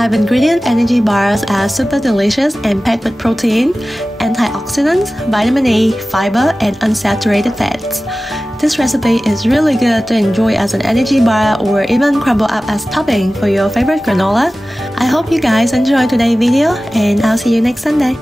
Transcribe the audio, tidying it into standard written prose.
5-ingredient energy bars are super delicious and packed with protein, antioxidants, vitamin E, fiber, and unsaturated fats. This recipe is really good to enjoy as an energy bar or even crumble up as topping for your favorite granola. I hope you guys enjoyed today's video and I'll see you next Sunday.